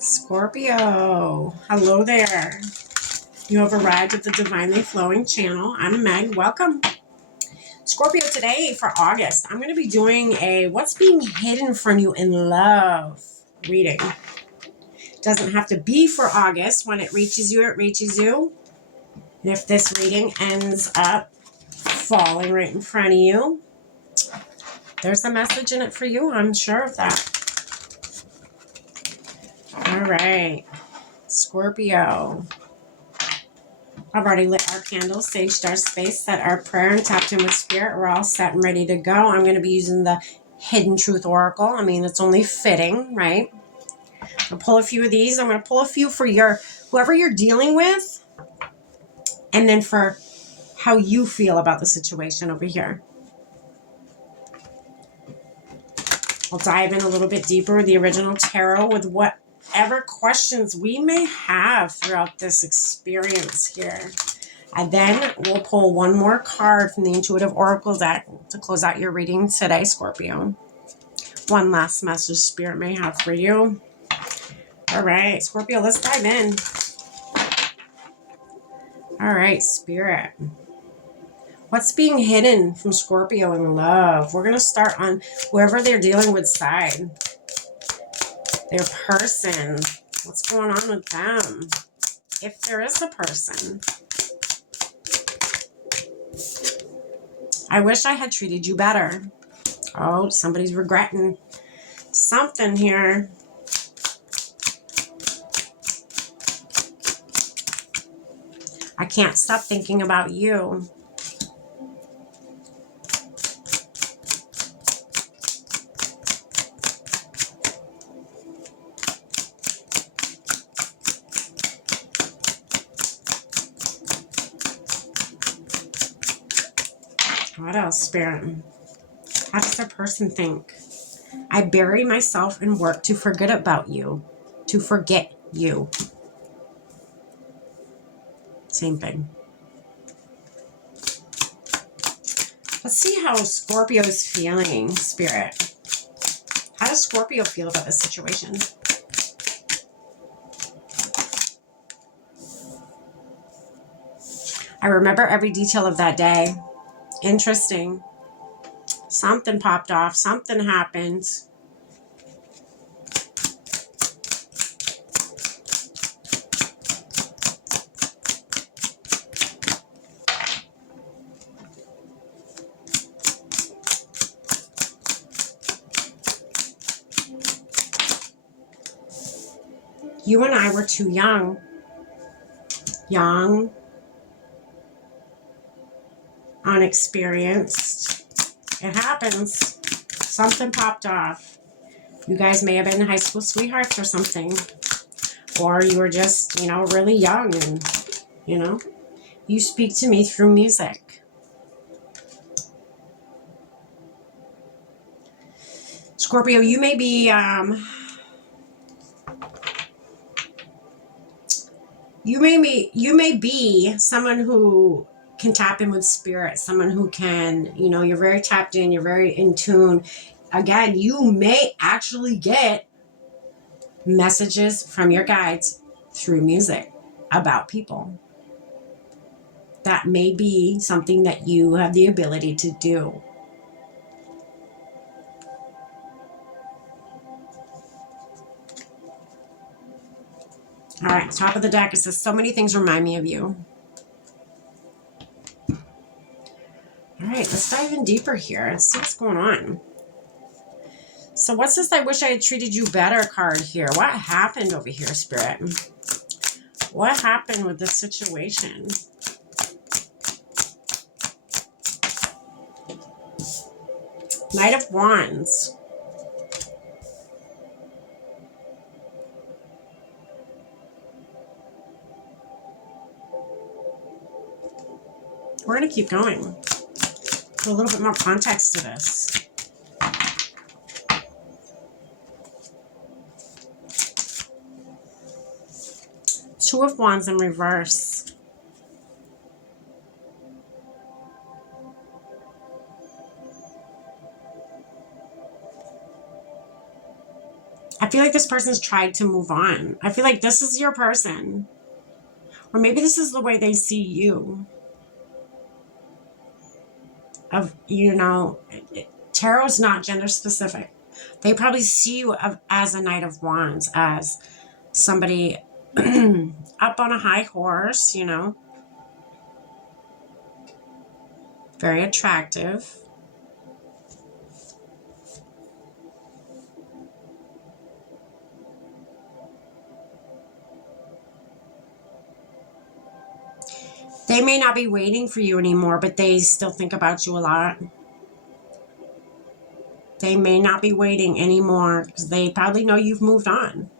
Scorpio, hello there. You have arrived at the Divinely Flowing channel. I'm Meg. Welcome. Scorpio, today for August, I'm going to be doing a What's Being Hidden from You in Love reading. Doesn't have to be for August. When it reaches you, it reaches you. And if this reading ends up falling right in front of you, there's a message in it for you. I'm sure of that. All right, Scorpio. I've already lit our candles, saged our space, set our prayer, and tapped in with spirit. We're all set and ready to go. I'm going to be using the Hidden Truth Oracle. I mean, it's only fitting, right? I'll pull a few of these. I'm going to pull a few for whoever you're dealing with, and then for how you feel about the situation over here. I'll dive in a little bit deeper with the original tarot with whatever questions we may have throughout this experience here. And then we'll pull one more card from the Intuitive Oracle deck to close out your reading today, Scorpio. One last message Spirit may have for you. All right, Scorpio, let's dive in. All right, Spirit. What's being hidden from Scorpio in love? We're going to start on whoever they're dealing with side. Their person. What's going on with them? If there is a person. I wish I had treated you better. Oh, somebody's regretting something here. I can't stop thinking about you. What else, Spirit? How does the person think? I bury myself in work to forget about you. To forget you. Same thing. Let's see how Scorpio is feeling, Spirit. How does Scorpio feel about this situation? I remember every detail of that day. Interesting. Something popped off. Something happened. You and I were too young. Young. Unexperienced. It happens. Something popped off. You guys may have been high school sweethearts or something. Or you were just, really young and, you speak to me through music. Scorpio, you may be, you may be someone who can tap in with spirit, someone who can, you're very tapped in, you're very in tune. Again, you may actually get messages from your guides through music about people. That may be something that you have the ability to do. All right, top of the deck, it says, so many things remind me of you. All right, let's dive in deeper here and see what's going on. So what's this I wish I had treated you better card here? What happened over here, Spirit? What happened with this situation? Knight of Wands. We're going to keep going. Put a little bit more context to this. Two of Wands in reverse. A feel like this person's tried to move on. I feel like this is your person. Or maybe this is the way they see you. Of, you know, tarot's not gender specific. They probably see you as a Knight of Wands, as somebody up on a high horse, you know. Very attractive. They may not be waiting for you anymore, but they still think about you a lot. They may not be waiting anymore because they probably know you've moved on.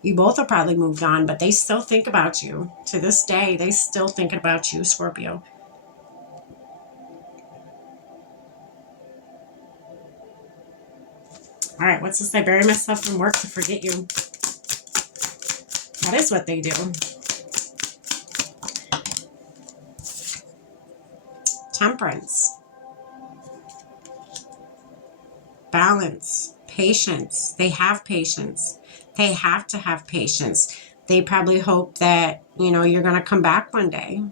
You both have probably moved on, but they still think about you. To this day, they still think about you, Scorpio. All right, what's this? I bury myself in work to forget you. That is what they do. Temperance. Balance. Patience. They have patience. They have to have patience. They probably hope that, you know, you're going to come back one day.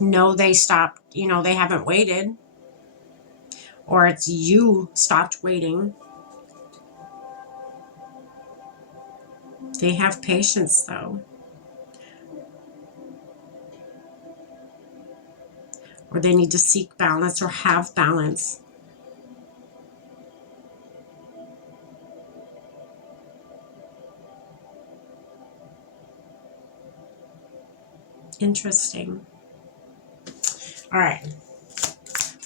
No, they stopped, you know, they haven't waited. Or it's you stopped waiting. They have patience, though. Or they need to seek balance or have balance. Interesting. All right.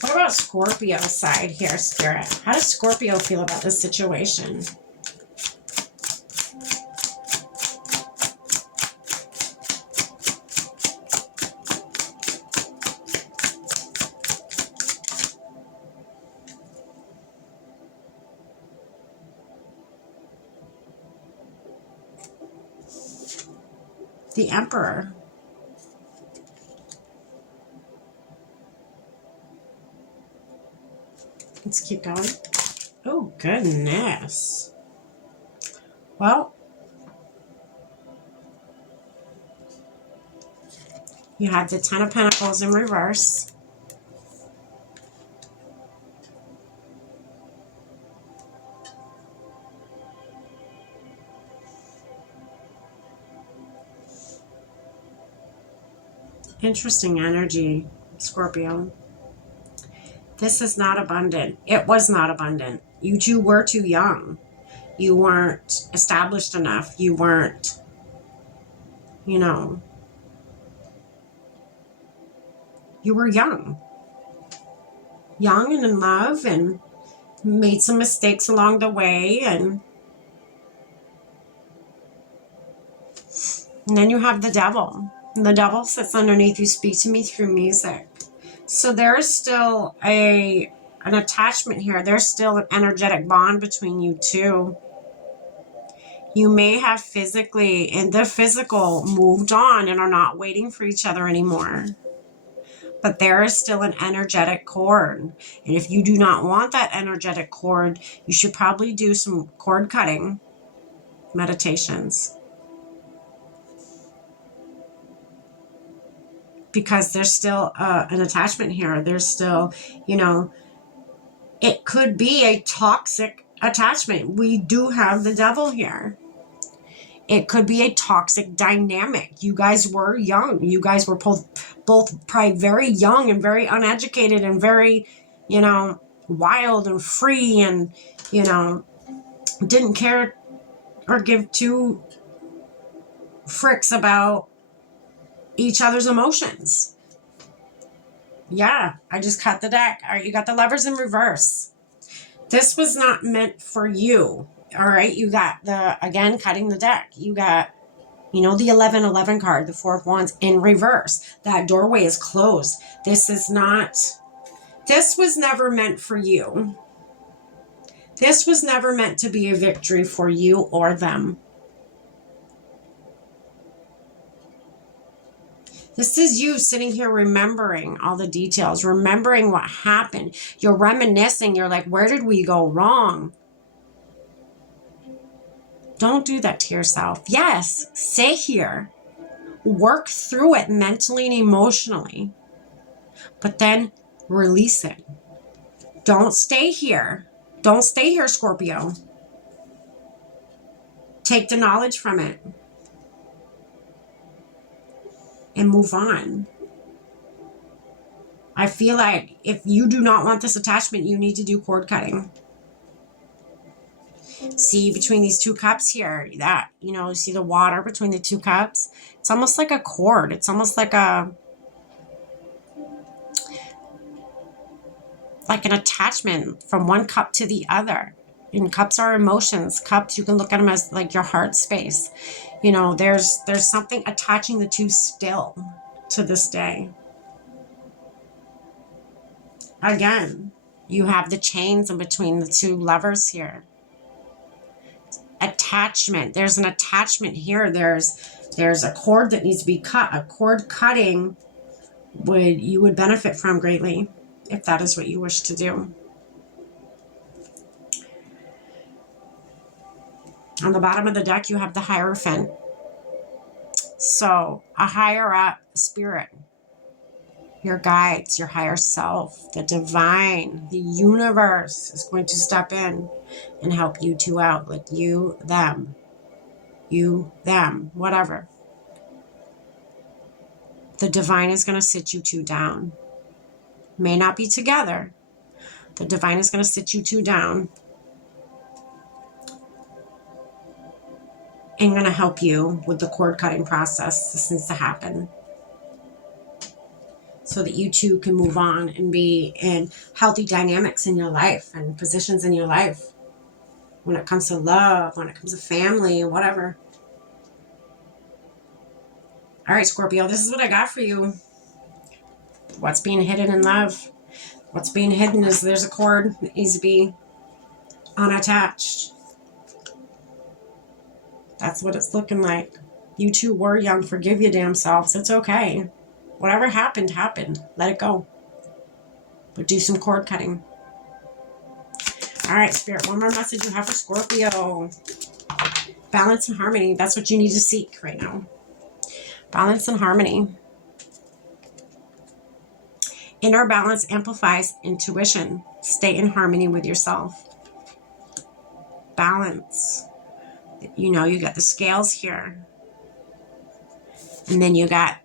What about Scorpio's side here, Spirit? How does Scorpio feel about this situation? The Emperor. Let's keep going. Oh, goodness. Well, you have the Ten of Pentacles in reverse. Interesting energy, Scorpio. This is not abundant. It was not abundant. You two were too young. You weren't established enough. You weren't, you know, you were young. Young and in love and made some mistakes along the way. And then you have the devil. And the devil sits underneath you. Speak to me through music. So there's still an attachment here. There's still an energetic bond between you two. You may have physically, in the physical, moved on and are not waiting for each other anymore. But there is still an energetic cord. And if you do not want that energetic cord, you should probably do some cord cutting meditations. Because there's still an attachment here. There's still, you know, it could be a toxic attachment. We do have the devil here. It could be a toxic dynamic. You guys were young. You guys were both probably very young and very uneducated and very, you know, wild and free and, you know, didn't care or give two fricks about each other's emotions. Yeah, I just cut the deck. All right, you got the Lovers in reverse. This was not meant for you. All right, you got the, again, cutting the deck. You got, you know, the 11-11 card, the Four of Wands in reverse. That doorway is closed. This is not, this was never meant for you. This was never meant to be a victory for you or them. This is you sitting here remembering all the details, remembering what happened. You're reminiscing. You're like, where did we go wrong? Don't do that to yourself. Yes, stay here. Work through it mentally and emotionally. But then release it. Don't stay here. Don't stay here, Scorpio. Take the knowledge from it and move on. I feel like if you do not want this attachment, you need to do cord cutting. See between these two cups here, that, you know, see the water between the two cups? It's almost like a cord. It's almost like an attachment from one cup to the other. And cups are emotions. Cups, you can look at them as like your heart space. You know, there's something attaching the two still to this day. Again, you have the chains in between the two lovers here. Attachment. There's an attachment here. There's a cord that needs to be cut. A cord cutting you would benefit from greatly if that is what you wish to do. On the bottom of the deck, you have the Hierophant. So a higher up spirit, your guides, your higher self, the divine, the universe is going to step in and help you two out. Like you, them, whatever. The divine is going to sit you two down. May not be together. The divine is going to sit you two down and going to help you with the cord cutting process. This needs to happen so that you two can move on and be in healthy dynamics in your life and positions in your life when it comes to love, when it comes to family, whatever. All right, Scorpio, this is what I got for you. What's being hidden in love? What's being hidden is there's a cord that needs to be unattached. That's what it's looking like. You two were young. Forgive your damn selves. It's okay. Whatever happened, happened. Let it go. But do some cord cutting. All right, Spirit, one more message you have for Scorpio. Balance and harmony. That's what you need to seek right now. Balance and harmony. Inner balance amplifies intuition. Stay in harmony with yourself. Balance. You know, you got the scales here. And then you got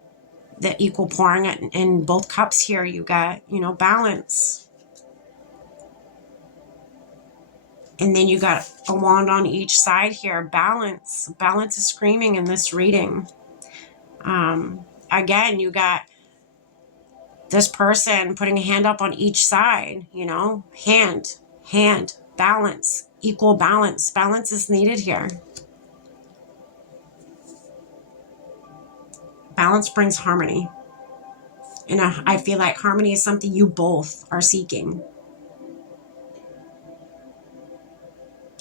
the equal pouring in both cups here. You got, you know, balance. And then you got a wand on each side here. Balance. Balance is screaming in this reading. Again, you got this person putting a hand up on each side, you know, hand, balance, equal balance. Balance is needed here. Balance brings harmony. And I feel like harmony is something you both are seeking.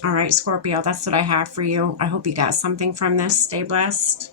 All right, Scorpio, that's what I have for you. I hope you got something from this. Stay blessed.